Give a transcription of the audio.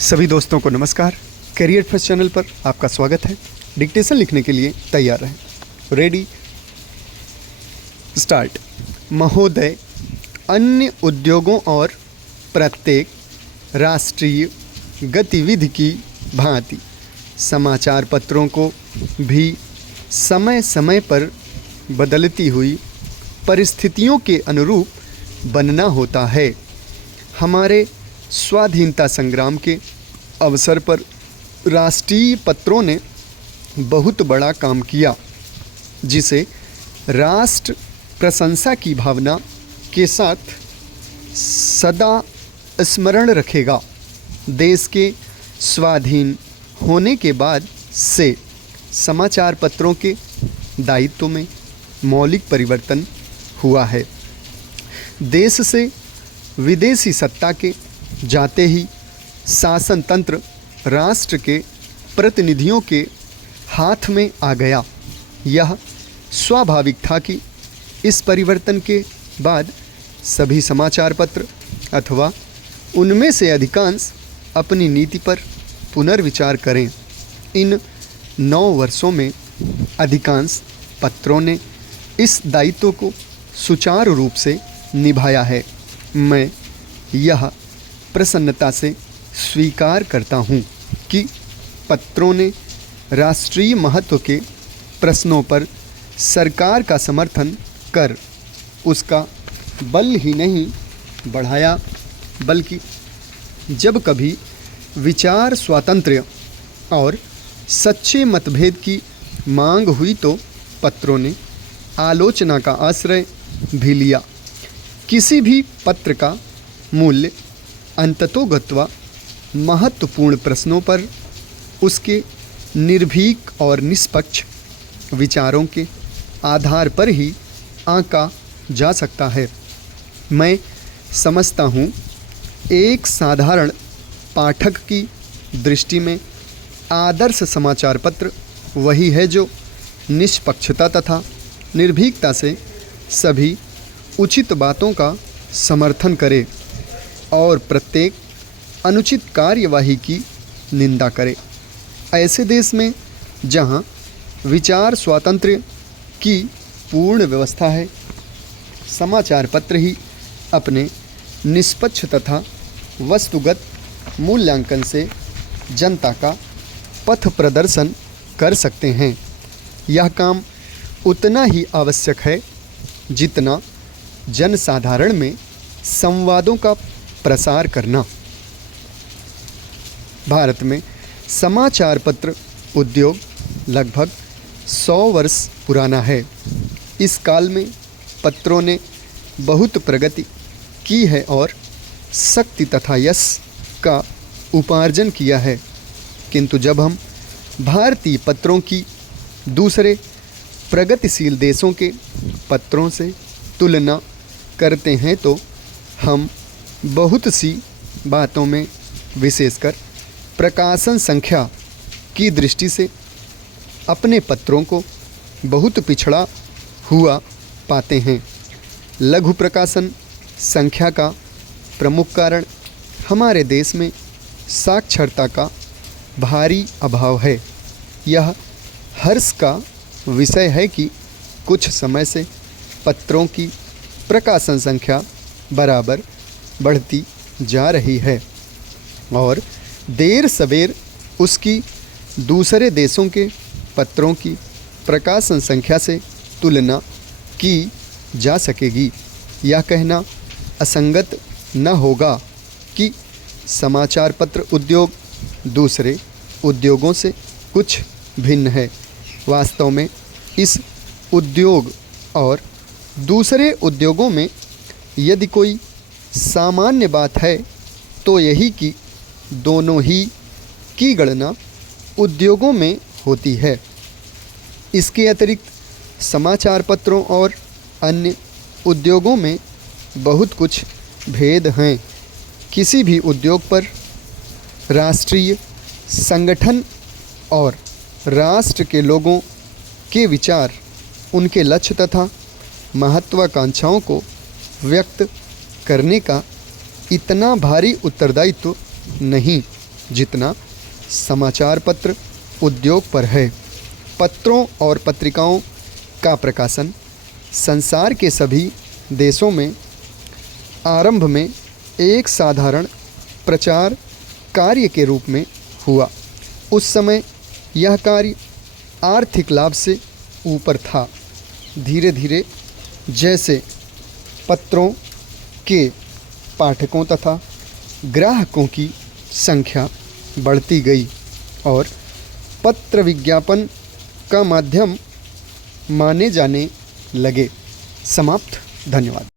सभी दोस्तों को नमस्कार। करियर फर्स्ट चैनल पर आपका स्वागत है। डिक्टेशन लिखने के लिए तैयार रहें। Ready start. महोदय, अन्य उद्योगों और प्रत्येक राष्ट्रीय गतिविधि की भांति समाचार पत्रों को भी समय समय पर बदलती हुई परिस्थितियों के अनुरूप बनना होता है। हमारे स्वाधीनता संग्राम के अवसर पर राष्ट्रीय पत्रों ने बहुत बड़ा काम किया, जिसे राष्ट्र प्रशंसा की भावना के साथ सदा स्मरण रखेगा। देश के स्वाधीन होने के बाद से समाचार पत्रों के दायित्व में मौलिक परिवर्तन हुआ है। देश से विदेशी सत्ता के जाते ही शासन तंत्र राष्ट्र के प्रतिनिधियों के हाथ में आ गया। यह स्वाभाविक था कि इस परिवर्तन के बाद सभी समाचार पत्र अथवा उनमें से अधिकांश अपनी नीति पर पुनर्विचार करें। इन 9 वर्षों में अधिकांश पत्रों ने इस दायित्व को सुचारू रूप से निभाया है। मैं यह प्रसन्नता से स्वीकार करता हूँ कि पत्रों ने राष्ट्रीय महत्व के प्रश्नों पर सरकार का समर्थन कर उसका बल ही नहीं बढ़ाया, बल्कि जब कभी विचार स्वातंत्र्य और सच्चे मतभेद की मांग हुई तो पत्रों ने आलोचना का आश्रय भी लिया। किसी भी पत्र का मूल्य अंततोगत्वा महत्वपूर्ण प्रश्नों पर उसके निर्भीक और निष्पक्ष विचारों के आधार पर ही आंका जा सकता है। मैं समझता हूँ, एक साधारण पाठक की दृष्टि में आदर्श समाचार पत्र वही है जो निष्पक्षता तथा निर्भीकता से सभी उचित बातों का समर्थन करे और प्रत्येक अनुचित कार्यवाही की निंदा करे। ऐसे देश में जहां विचार स्वातंत्र्य की पूर्ण व्यवस्था है, समाचार पत्र ही अपने निष्पक्ष तथा वस्तुगत मूल्यांकन से जनता का पथ प्रदर्शन कर सकते हैं। यह काम उतना ही आवश्यक है जितना जनसाधारण में संवादों का प्रसार करना। भारत में समाचार पत्र उद्योग लगभग 100 वर्ष पुराना है। इस काल में पत्रों ने बहुत प्रगति की है और शक्ति तथा यश का उपार्जन किया है। किंतु जब हम भारतीय पत्रों की दूसरे प्रगतिशील देशों के पत्रों से तुलना करते हैं तो हम बहुत सी बातों में, विशेषकर प्रकाशन संख्या की दृष्टि से, अपने पत्रों को बहुत पिछड़ा हुआ पाते हैं। लघु प्रकाशन संख्या का प्रमुख कारण हमारे देश में साक्षरता का भारी अभाव है। यह हर्ष का विषय है कि कुछ समय से पत्रों की प्रकाशन संख्या बराबर बढ़ती जा रही है और देर सवेर उसकी दूसरे देशों के पत्रों की प्रकाशन संख्या से तुलना की जा सकेगी। यह कहना असंगत न होगा कि समाचार पत्र उद्योग दूसरे उद्योगों से कुछ भिन्न है। वास्तव में इस उद्योग और दूसरे उद्योगों में यदि कोई सामान्य बात है तो यही कि दोनों ही की गणना उद्योगों में होती है। इसके अतिरिक्त समाचार पत्रों और अन्य उद्योगों में बहुत कुछ भेद हैं। किसी भी उद्योग पर राष्ट्रीय संगठन और राष्ट्र के लोगों के विचार, उनके लक्ष्य तथा महत्वाकांक्षाओं को व्यक्त करने का इतना भारी उत्तरदायित्व नहीं। जितना समाचार पत्र उद्योग पर है। पत्रों और पत्रिकाओं का प्रकाशन संसार के सभी देशों में आरंभ में एक साधारण प्रचार कार्य के रूप में हुआ। उस समय यह कार्य आर्थिक लाभ से ऊपर था। धीरे धीरे जैसे पत्रों के पाठकों तथा ग्राहकों की संख्या बढ़ती गई और पत्र विज्ञापन का माध्यम माने जाने लगे। समाप्त। धन्यवाद।